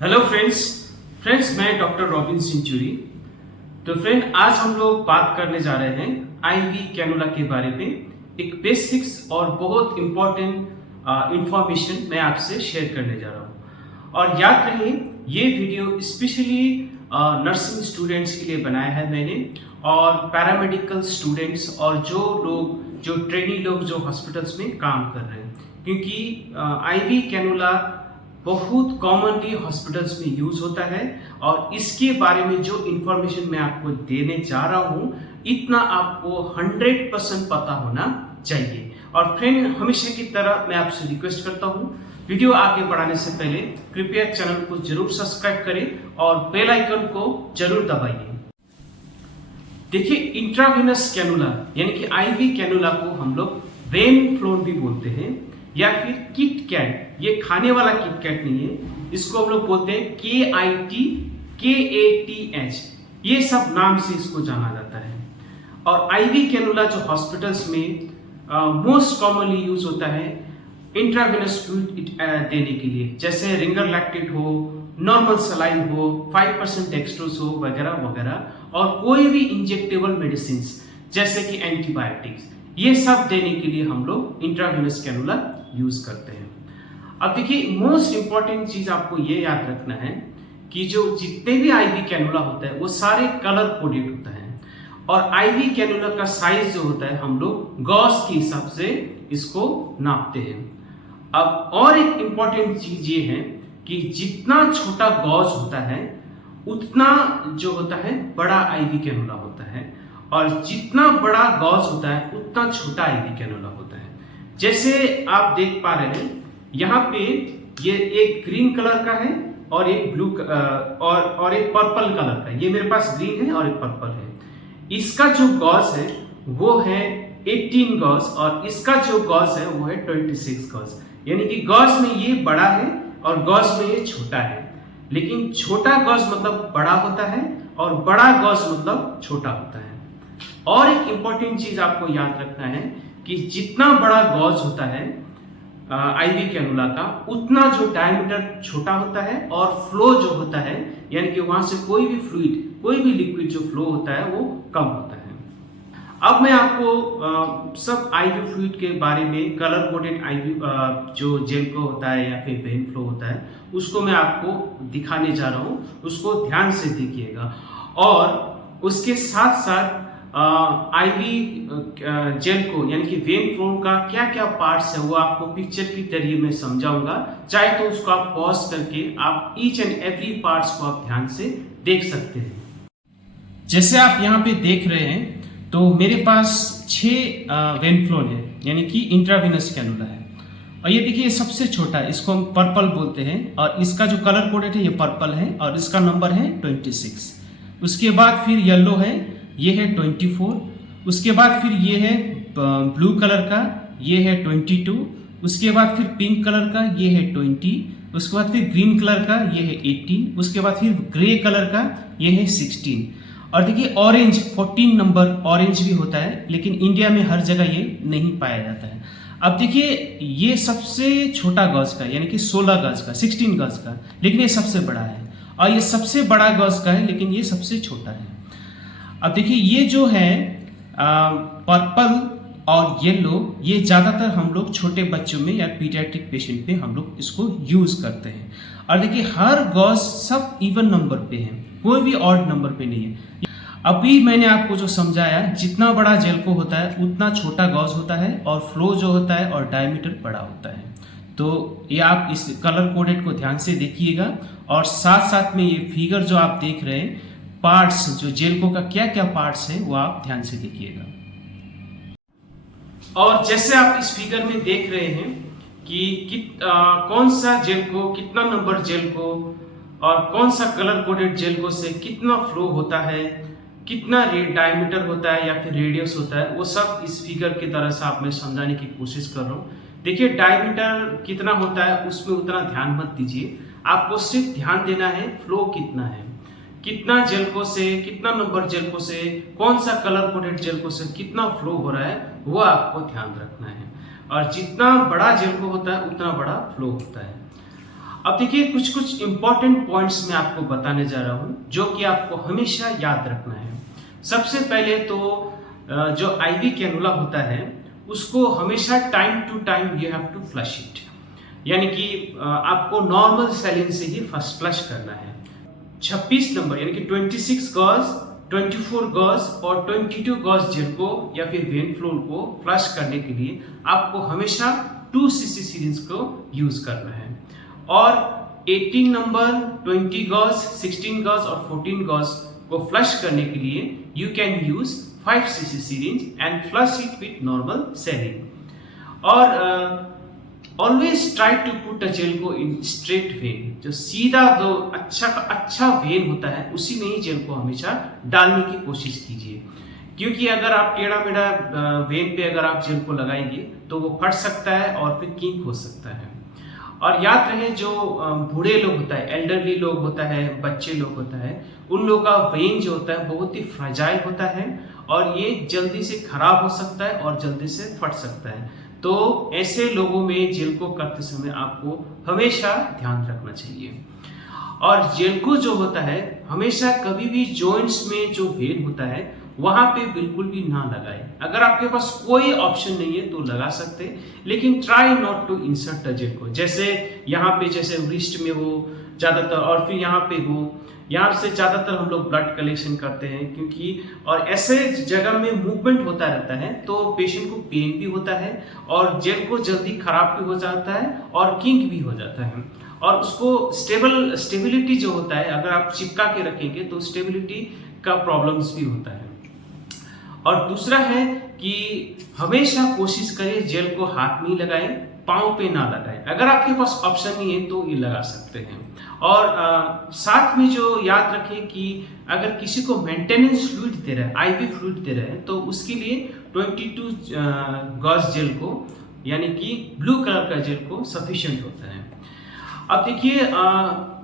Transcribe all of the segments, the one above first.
Hello friends मैं doctor robin century. तो friend आज हम लोग बात करने जा रहे हैं आईवी कैनुला के बारे में। एक बेसिक्स और बहुत इंपॉर्टेंट इंफॉर्मेशन मैं आपसे शेयर करने जा रहा हूँ। और याद रहे ये वीडियो स्पेशली नर्सिंग स्टूडेंट्स के लिए बनाया है मैंने, और पैरामेडिकल स्टूडेंट्स और जो ट्रेनी लोग जो हॉस्पिटल्स में काम कर रहे हैं, क्योंकि आईवी कैनुला बहुत कॉमनली हॉस्पिटल्स में यूज होता है। और इसके बारे में जो इंफॉर्मेशन मैं आपको देने जा रहा हूँ, इतना आपको 100% पता होना चाहिए। और फ्रेंड, हमेशा की तरह मैं आपसे रिक्वेस्ट करता हूँ, वीडियो आगे बढ़ाने से पहले कृपया चैनल को जरूर सब्सक्राइब करें और बेल आइकन को जरूर दबाइए। देखिए, इंट्रावेनस कैनुला यानी कि आईवी कैनुला को हम लोग वेन फ्लो भी बोलते हैं, या फिर किट कैट। ये खाने वाला किट कैट नहीं है, इसको हम लोग बोलते हैं KIT, ये सब नाम से इसको जाना जाता है। और आईवी कैनुला जो हॉस्पिटल्स में मोस्ट कॉमनली यूज होता है इंट्रावेनस फ्लूइड देने के लिए, जैसे रिंगर लैक्टेट हो, नॉर्मल सलाइन हो, 5% डेक्सट्रोज हो, वगैरह वगैरह। और कोई भी इंजेक्टेबल मेडिसिन जैसे कि एंटीबायोटिक्स, ये सब देने के लिए हम लोग इंट्रावेनस कैनुला यूज करते हैं। अब देखिए, मोस्ट इंपॉर्टेंट चीज आपको ये याद रखना है कि जो जितने भी आईवी कैनुला होता है वो सारे कलर कोडेड होता है। और आईवी कैनुला का साइज जो होता है हम लोग गॉस के हिसाब से इसको नापते हैं। अब और एक इंपॉर्टेंट चीज ये है कि जितना छोटा गॉज होता है उतना जो होता है बड़ा आईवी कैनुला होता है, और जितना बड़ा गॉज होता है उतना छोटा आईवी कैनुला होता है। जैसे आप देख पा रहे हैं यहाँ पे, ये एक ग्रीन कलर का है और एक ब्लू और एक पर्पल कलर का। ये मेरे पास ग्रीन है और एक पर्पल है। इसका जो गॉज है वो है 18 गॉज, और इसका जो गॉज है वो है 26 गॉज। यानी कि गॉज में ये बड़ा है और गॉज में ये छोटा है। लेकिन छोटा गॉज मतलब बड़ा होता है और बड़ा गॉज मतलब छोटा होता है। और एक इंपॉर्टेंट चीज आपको याद रखना है कि जितना बड़ा गॉज होता है आईवी कैनुला का, उतना जो डायमीटर छोटा होता है और फ्लो जो होता है, यानी कि वहां से कोई भी फ्लूइड, कोई भी लिक्विड जो फ्लो होता है वो कम होता है। अब मैं आपको सब आईवी फ्लूइड के बारे में, कलर कोडेड आईवी जो जेल को होता है या फिर वेन फ्लो होता है, उसको मैं आपको दिखाने जा रहा हूं। उसको ध्यान से देखिएगा। और उसके साथ साथ आईवी जेल को यानी कि वेन फ्लो का क्या क्या पार्ट्स है वो आपको पिक्चर के जरिए मैं समझाऊंगा। चाहे तो उसको आप पॉज करके आप ईच एंड एवरी पार्ट्स को आप ध्यान से देख सकते हैं। जैसे आप यहाँ पे देख रहे हैं, तो मेरे पास 6 वेन फ्लो है, यानी कि इंट्रावेनस कैनुला है। और ये देखिए, ये सबसे छोटा है, इसको हम पर्पल बोलते हैं। और इसका जो कलर कोडेड है ये पर्पल है और इसका नंबर है 26। उसके बाद फिर येलो है, ये है 24। उसके बाद फिर ये है ब्लू कलर का, ये है 22। उसके बाद फिर पिंक कलर का, ये है 20। उसके बाद फिर ग्रीन कलर का, ये है 18। उसके बाद फिर ग्रे कलर का, ये है 16। और देखिए, ऑरेंज 14 नंबर ऑरेंज भी होता है, लेकिन इंडिया में हर जगह ये नहीं पाया जाता है। अब देखिए, ये सबसे छोटा गज का यानी कि 16 गज का, 16 गज का, लेकिन ये सबसे बड़ा है। और ये सबसे बड़ा गज का है, लेकिन ये सबसे छोटा है। अब देखिए, ये जो है पर्पल और येलो, ये ज्यादातर हम लोग छोटे बच्चों में या पीडियाट्रिक पेशेंट पे हम लोग इसको यूज करते हैं। और देखिए, हर गॉज सब इवन नंबर पे है, कोई भी ऑड नंबर पे नहीं है। अभी मैंने आपको जो समझाया, जितना बड़ा जेल को होता है उतना छोटा गॉज होता है, और फ्लो जो होता है और डायमीटर बड़ा होता है। तो ये आप इस कलर कोडेड को ध्यान से देखिएगा। और साथ साथ में ये फिगर जो आप देख रहे हैं, पार्ट्स जो जेल को का क्या क्या पार्ट्स हैं वो आप ध्यान से देखिएगा। और जैसे आप इस फिगर में देख रहे हैं कि कौन सा जेल को, कितना नंबर जेल को, और कौन सा कलर कोडेड जेल को से कितना फ्लो होता है, कितना डायमीटर होता है या फिर रेडियस होता है, वो सब इस फिगर की तरह से आप मैं समझाने की कोशिश कर रहा हूँ। देखिए, डायमीटर कितना होता है उसमें उतना ध्यान मत दीजिए, आपको सिर्फ ध्यान देना है फ्लो कितना है, कितना जेलको से, कितना नंबर जेलको से, कौन सा कलर कोडेड जेलको से कितना फ्लो हो रहा है, वो आपको ध्यान रखना है। और जितना बड़ा जेलको होता है उतना बड़ा फ्लो होता है। अब देखिए कुछ कुछ इंपॉर्टेंट पॉइंट्स मैं आपको बताने जा रहा हूँ जो कि आपको हमेशा याद रखना है। सबसे पहले तो जो आईवी कैनुला होता है उसको हमेशा time to time you have to flush it, यानी कि आपको नॉर्मल सैलिन से ही फर्स्ट फ्लश करना है। 26 नंबर यानी कि 26 गॉज, 24 गॉज और 22 गॉज जेल को या फिर वेन फ्लो को फ्लश करने के लिए आपको हमेशा 2 सीसी सिरिंज को यूज करना है। और 18 नंबर, 20 गॉज, 16 गॉज और 14 गॉज को फ्लश करने के लिए you can use 5 CC syringe and flush it with normal saline. और always try to put a gel को इन स्ट्रेट वेन, जो सीधा जो अच्छा वेन होता है उसी में ही जेल को हमेशा डालने की कोशिश कीजिए, क्योंकि अगर आप टेढ़ा मेढ़ा वेन पे अगर आप जेल को लगाएंगे तो वो फट सकता है और फिर कीक हो सकता है। और याद रहे जो बूढ़े लोग होता है, एल्डरली लोग होता है, बच्चे लोग होता है, उन लोगों का वेन जो होता है बहुत ही फ्रेजाइल होता है और ये जल्दी से खराब हो सकता है और जल्दी से फट सकता है। तो ऐसे लोगों में जेल को करते समय आपको हमेशा ध्यान रखना चाहिए। और जेल को जो होता है हमेशा कभी भी जॉइंट्स में जो वेन होता है वहां पे बिल्कुल भी ना लगाए। अगर आपके पास कोई ऑप्शन नहीं है तो लगा सकते, लेकिन try not to insert the gel को, जैसे यहाँ पे जैसे रिस्ट में हो ज्यादातर और फिर यहाँ पे हो, यहाँ से ज्यादातर हम लोग ब्लड कलेक्शन करते हैं क्योंकि और ऐसे जगह में मूवमेंट होता रहता है तो पेशेंट को पेन भी होता है और जेल को जल्दी खराब भी हो जाता है और किंक भी हो जाता है और उसको स्टेबिलिटी जो होता है अगर आप चिपका के रखेंगे तो स्टेबिलिटी का प्रॉब्लम्स भी होता है। और दूसरा है कि हमेशा कोशिश करें जेल को हाथ में लगाएं, पाँव पे ना लगाएं। अगर आपके पास ऑप्शन नहीं है तो ये लगा सकते हैं। और साथ में जो याद रखें कि अगर किसी को मेंटेनेंस फ्लूइड दे रहा है, आईवी फ्लूइड दे रहा है, तो उसके लिए 22 गॉज जेल को यानी कि ब्लू कलर का जेल को सफिशिएंट होता है। अब देखिए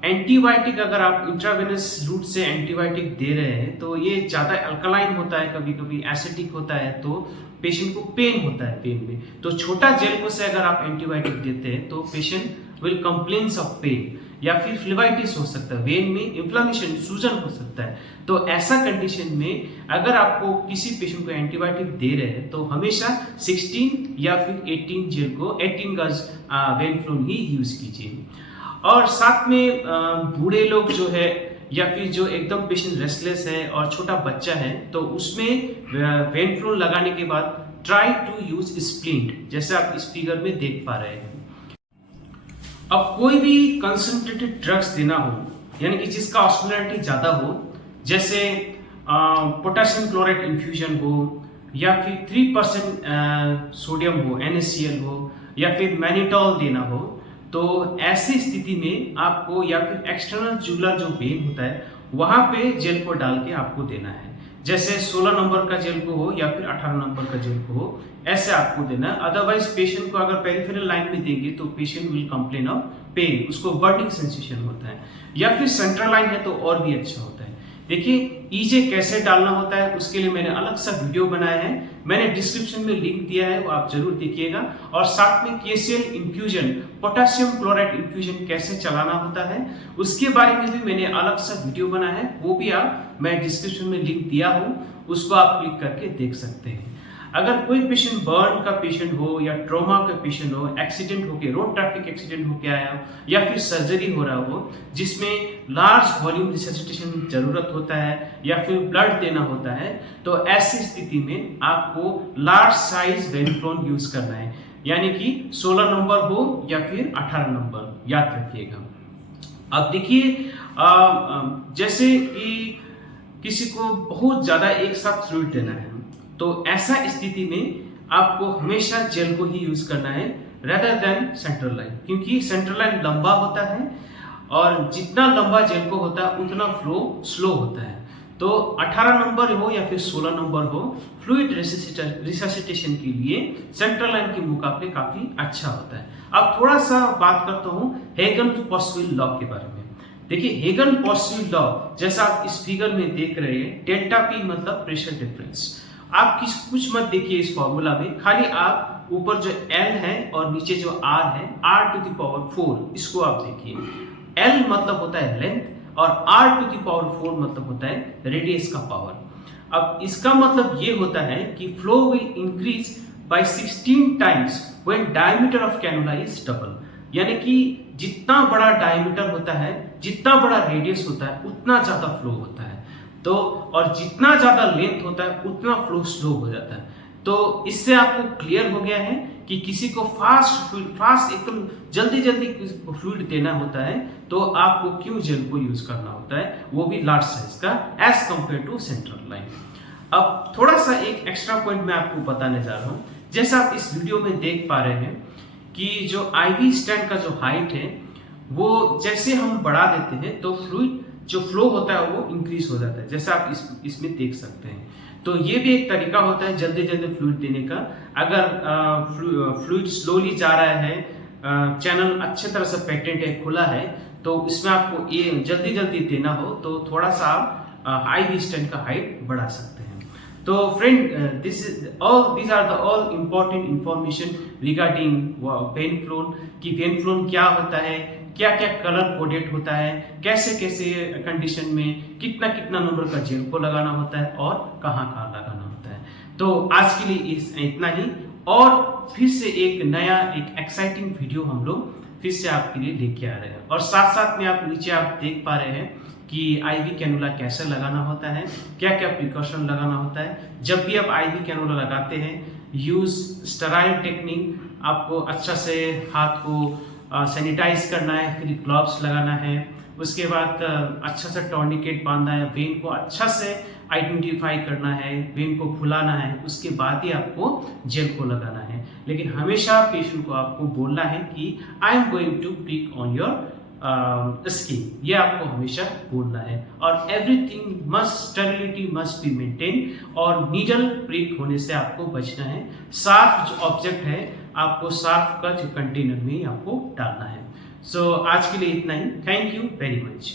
एंटीबायोटिक अगर आप इंट्रावेनस रूट से एंटीबायोटिक दे रहे हैं तो ये ज़्यादा अल्कलाइन होता है, कभी कभी एसिडिक होता है, तो पेशेंट को पेन होता है पेन में। तो छोटा जेल को से अगर आप एंटीबायोटिक देते हैं तो patient will complains of pain या फिर फ्लेवाइटिस हो सकता है, वेन में इन्फ्लामेशन सूजन हो सकता है। तो ऐसा कंडीशन में अगर आपको किसी पेशेंट को एंटीबायोटिक दे रहे हैं तो हमेशा 16 या फिर 18 जेल को 18 गज वेनफ्लोन ही यूज कीजिए। और साथ में बूढ़े लोग जो है या फिर जो एकदम पेशेंट रेस्टलेस है और छोटा बच्चा है तो उसमें वेनफ्लोन लगाने के बाद ट्राई टू यूज स्प्लिंट, जैसे आप इस फिगर में देख पा रहे हैं। अब कोई भी कंसंट्रेटेड ड्रग्स देना हो यानी कि जिसका ऑस्मोलैरिटी ज़्यादा हो, जैसे पोटेशियम क्लोराइड इन्फ्यूजन हो या फिर 3% सोडियम हो, NaCl हो या फिर मैनिटॉल देना हो, तो ऐसी स्थिति में आपको या फिर एक्सटर्नल जुगुलर जो वेन होता है वहां पे जेल को डाल के आपको देना है। जैसे 16 नंबर का जेल को हो या फिर 18 नंबर का जेल को हो, ऐसे आपको देना है। अदरवाइज पेशेंट को अगर पेरिफेरल लाइन में देंगे तो patient will complain of pain, उसको बर्निंग सेंसेशन होता है। या फिर सेंट्रल लाइन है तो और भी अच्छा होता है। देखिए ईजे कैसे डालना होता है उसके लिए मैंने अलग सा वीडियो बनाया है, मैंने डिस्क्रिप्शन में लिंक दिया है, वो आप जरूर देखिएगा। और साथ में KCl infusion, potassium chloride infusion कैसे चलाना होता है उसके बारे में भी मैंने अलग सा वीडियो बनाया है, वो भी मैं डिस्क्रिप्शन में लिंक दिया हूँ, उसको आप क्लिक करके देख सकते हैं। अगर कोई पेशेंट बर्न का पेशेंट हो या ट्रॉमा का पेशेंट हो, एक्सीडेंट होके रोड ट्रैफिक एक्सीडेंट होके आया हो या फिर सर्जरी हो रहा हो जिसमें लार्ज वॉल्यूम रिससिटेशन जरूरत होता है या फिर ब्लड देना होता है, तो ऐसी स्थिति में आपको लार्ज साइज वेनफ्लोन यूज करना है, यानी कि 16 नंबर हो या फिर 18 नंबर, याद रखिएगा। अब देखिए जैसे कि किसी को बहुत ज्यादा एक साथ फ्लूइड देना है तो ऐसा स्थिति में आपको हमेशा जेल को ही यूज करना है रेदर देन सेंट्रल लाइन, क्योंकि सेंट्रल लाइन लंबा होता है और जितना लंबा जेल को होता है उतना फ्लो स्लो होता है। तो 18 नंबर हो या फिर 16 नंबर हो, फ्लूइड रिससिटेशन के लिए सेंट्रल लाइन के मुकाबले काफी अच्छा होता है। अब थोड़ा सा बात करता हूँ हेगन-पोस्वेल लॉ के बारे में। देखिए हेगन-पोस्वेल लॉ जैसा आप इस फिगर में देख रहे हैं, डेल्टा P मतलब प्रेशर डिफरेंस। आप कुछ मत देखिए इस फॉर्मूला में, खाली आप ऊपर जो L है और नीचे जो R है, R टू द पावर 4, इसको आप देखिए। L मतलब होता है लेंथ और R टू द पावर 4 मतलब होता है रेडियस का पावर। अब इसका मतलब ये होता है कि flow will increase by 16 times when diameter of cannula is double. यानी कि जितना बड़ा डायमीटर होता है, जितना बड़ा रेडियस होता है, उतना ज्यादा फ्लो होता है। तो और जितना ज्यादा लेंथ होता है उतना फ्लो स्लो हो जाता है। तो इससे आपको क्लियर हो गया है कि किसी को फास्ट एकदम जल्दी जल्दी फ्लूइड देना होता है तो आपको क्यों जेल को यूज करना होता है, वो भी लार्ज साइज का, as compare to central line. अब थोड़ा सा एक एक्स्ट्रा पॉइंट मैं आपको बताने जा रहा हूँ। जैसा आप इस वीडियो में देख पा रहे हैं कि जो आईवी स्टैंड का जो हाइट है वो जैसे हम बढ़ा देते हैं तो फ्लूइड जो फ्लो होता है वो इंक्रीज हो जाता है, जैसा आप इसमें देख सकते हैं। तो ये भी एक तरीका होता है जल्दी जल्दी फ्लूइड देने का। अगर फ्लूइड स्लोली जा रहा है, चैनल अच्छे तरह से पैटेंट है, खुला है, तो इसमें आपको ये जल्दी जल्दी देना हो तो थोड़ा सा आप आईवी स्टैंड का हाइट बढ़ा सकते हैं। तो friend, these are the all important information regarding when phloem, कि वेन फ्लोन क्या होता है, क्या क्या कलर कोडेड होता है, कैसे कैसे कंडीशन में कितना कितना नंबर का जेल को लगाना होता है और कहाँ कहाँ लगाना होता है। तो आज के लिए इतना ही, और फिर से एक नया एक एक्साइटिंग वीडियो हम लोग फिर से आपके लिए लेके आ रहे हैं। और साथ साथ में आप नीचे आप देख पा रहे हैं कि आईवी कैनुला कैसे लगाना होता है, क्या क्या प्रिकॉशन लगाना होता है। जब भी आप आईवी कैनुला लगाते हैं, यूज स्टेराइल टेक्निक, आपको अच्छा से हाथ को सैनिटाइज करना है, फिर ग्लव्स लगाना है, उसके बाद अच्छा से टॉर्निकेट बांधना है, वेन को अच्छा से आइडेंटिफाई करना है, वेन को फुलाना है, उसके बाद ही आपको जेल को लगाना है। लेकिन हमेशा पेशेंट को आपको बोलना है कि I am going to prick on your skin, ये आपको हमेशा बोलना है। और everything must, sterility must be maintain, और नीडल प्रिक होने से आपको बचना है। साफ जो ऑब्जेक्ट है आपको साफ का जो कंटेनर में आपको डालना है। सो आज के लिए इतना ही। Thank you very much.